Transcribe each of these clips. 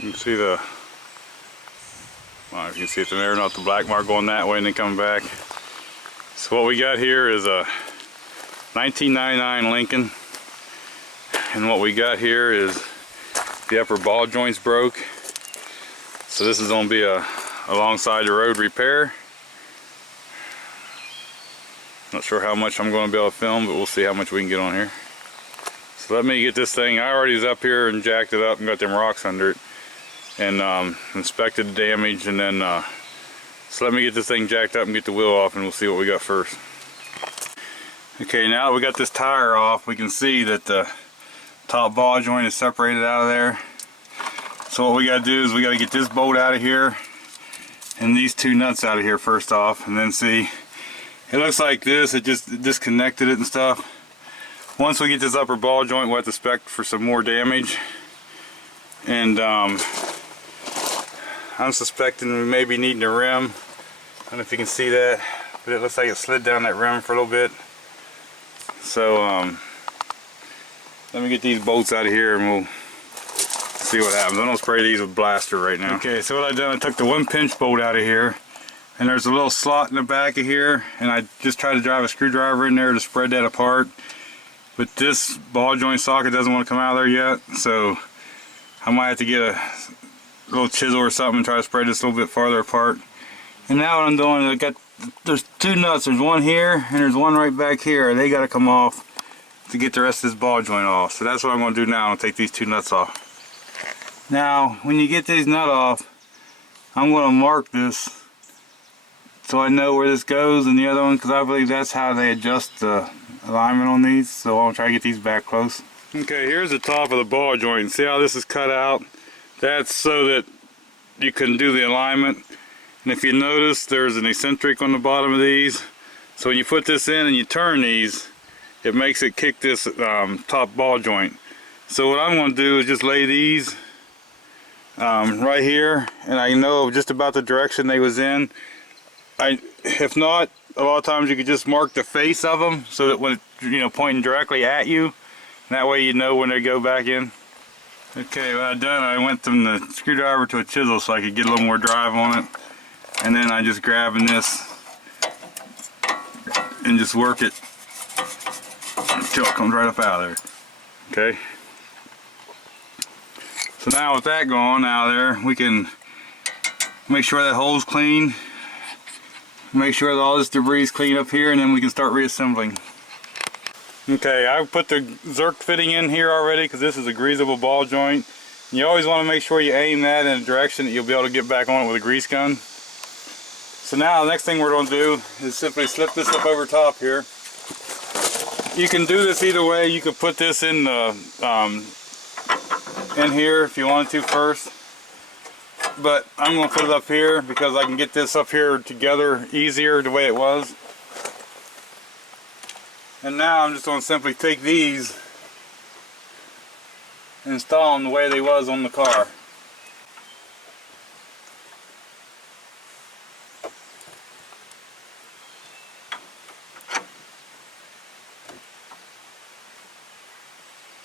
You can see the, well, you can see it there, not the black mark going that way and then coming back. So what we got here is a 1999 Lincoln, and what we got here is the upper ball joints broke. So this is going to be a alongside the road repair. Not sure how much I'm going to be able to film, but we'll see how much we can get on here. So let me get this thing. I already was up here and jacked it up and got them rocks under it and inspected the damage, and then so let me get this thing jacked up and get the wheel off, and we'll see what we got first. Okay, now that we got this tire off, we can see that the top ball joint is separated out of there. So what we got to do is we got to get this bolt out of here and these two nuts out of here first off, and then see, it looks like this, it just disconnected it and stuff. Once we get this upper ball joint, we'll have to spec for some more damage, and I'm suspecting we may be needing a rim. I don't know if you can see that, but it looks like it slid down that rim for a little bit. So let me get these bolts out of here and we'll see what happens. I'm gonna spray these with blaster right now. Okay, so what I done, I took the 1 pinch bolt out of here, and there's a little slot in the back of here, and I just tried to drive a screwdriver in there to spread that apart. But this ball joint socket doesn't want to come out of there yet, so I might have to get a little chisel or something and try to spread this a little bit farther apart. And now what I'm doing is there's two nuts. There's one here and there's one right back here. They got to come off to get the rest of this ball joint off. So that's what I'm going to do now. I'll take these two nuts off. Now when you get these nuts off, I'm going to mark this so I know where this goes and the other one, because I believe that's how they adjust the alignment on these. So I'll try to get these back close. Okay, here's the top of the ball joint. See how this is cut out? That's so that you can do the alignment. And if you notice, there's an eccentric on the bottom of these. So when you put this in and you turn these, it makes it kick this top ball joint. So what I'm going to do is just lay these right here, and I know just about the direction they was in. If not, a lot of times you could just mark the face of them so that when it's pointing directly at you, and that way you know when they go back in. Okay, what I done, I went from the screwdriver to a chisel so I could get a little more drive on it, and then I just grabbing this and just work it until it comes right up out of there. Okay. So now with that going out of there, we can make sure that hole's clean, make sure that all this debris is clean up here, and then we can start reassembling. Okay, I put the Zerk fitting in here already because this is a greasable ball joint. You always want to make sure you aim that in a direction that you'll be able to get back on it with a grease gun. So now the next thing we're going to do is simply slip this up over top here. You can do this either way. You could put this in the in here if you wanted to first, but I'm going to put it up here because I can get this up here together easier the way it was. And now I'm just going to simply take these and install them the way they was on the car.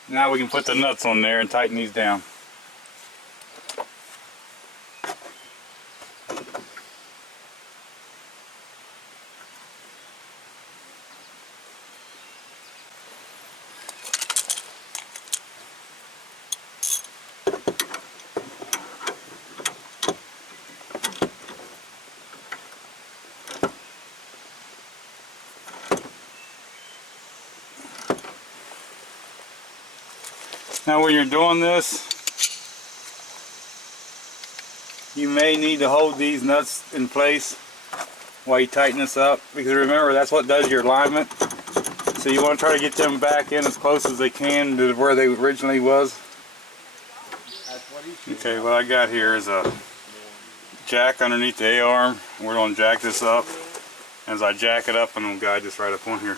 Now we can put the nuts on there and tighten these down. Now when you're doing this, you may need to hold these nuts in place while you tighten this up, because remember, that's what does your alignment. So you want to try to get them back in as close as they can to where they originally was. Okay, what I got here is a jack underneath the A-arm. We're going to jack this up. As I jack it up, I'm going to guide this right up on here.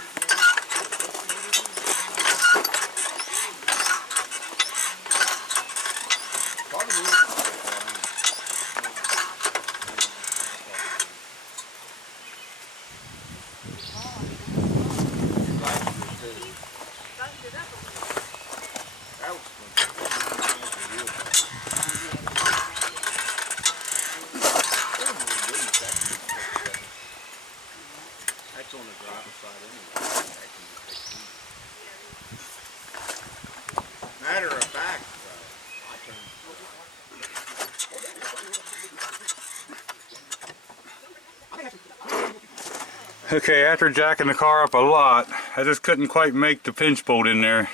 Okay, after jacking the car up a lot, I just couldn't quite make the pinch bolt in there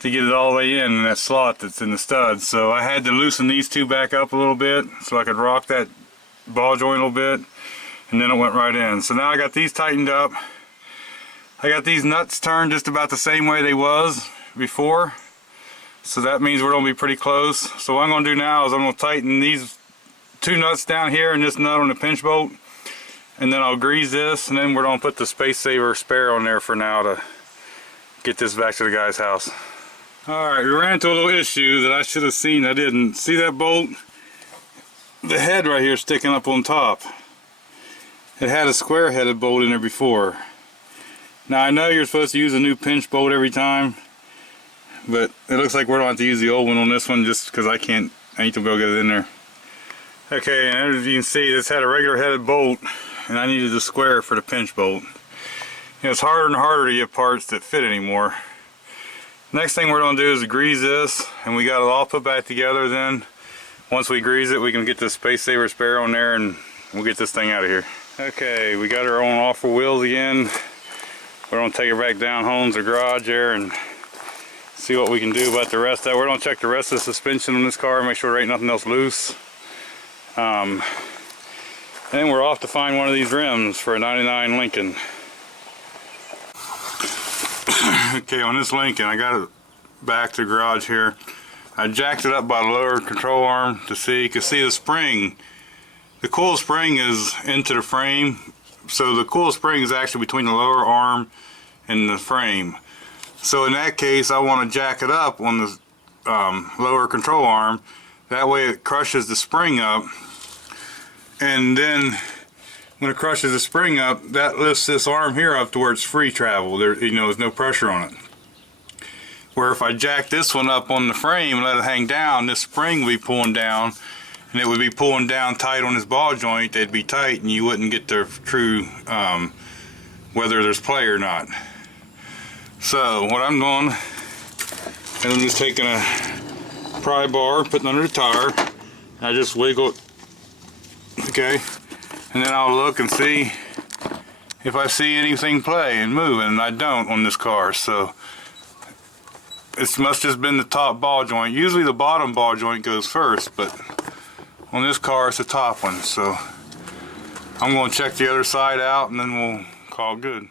to get it all the way in that slot that's in the stud. So I had to loosen these two back up a little bit so I could rock that ball joint a little bit, and then it went right in. So now I got these tightened up. I got these nuts turned just about the same way they was before. So that means we're going to be pretty close. So what I'm going to do now is I'm going to tighten these two nuts down here and this nut on the pinch bolt. And then I'll grease this, and then we're going to put the space saver spare on there for now to get this back to the guy's house. Alright, we ran into a little issue that I should have seen. I didn't. See that bolt? The head right here sticking up on top. It had a square headed bolt in there before. Now I know you're supposed to use a new pinch bolt every time, but it looks like we're going to have to use the old one on this one just because I need to go get it in there. Okay, and as you can see, this had a regular headed bolt, and I needed the square for the pinch bolt. It's harder and harder to get parts that fit anymore. Next thing we're going to do is grease this, and we got it all put back together. Then once we grease it, we can get the space saver spare on there, and we'll get this thing out of here. Okay, we got her on off her wheels again. We're going to take her back down home to the garage there and see what we can do about the rest of that. We're going to check the rest of the suspension on this car, make sure there ain't nothing else loose. And then we're off to find one of these rims for a 99 Lincoln. Okay, on this Lincoln, I got it back to the garage here. I jacked it up by the lower control arm to see. You can see the spring. The coil spring is into the frame. So the coil spring is actually between the lower arm and the frame. So in that case, I want to jack it up on the lower control arm. That way it crushes the spring up. And then when it crushes the spring up, that lifts this arm here up to where it's free travel. There's no pressure on it. Where if I jack this one up on the frame and let it hang down, this spring will be pulling down, and it would be pulling down tight on this ball joint. They'd be tight, and you wouldn't get the true whether there's play or not. So what I'm doing is I'm just taking a pry bar, putting it under the tire, and I just wiggle it. Okay, and then I'll look and see if I see anything play and moving, and I don't on this car. So it must just been the top ball joint. Usually the bottom ball joint goes first, but on this car it's the top one. So I'm going to check the other side out, and then we'll call good.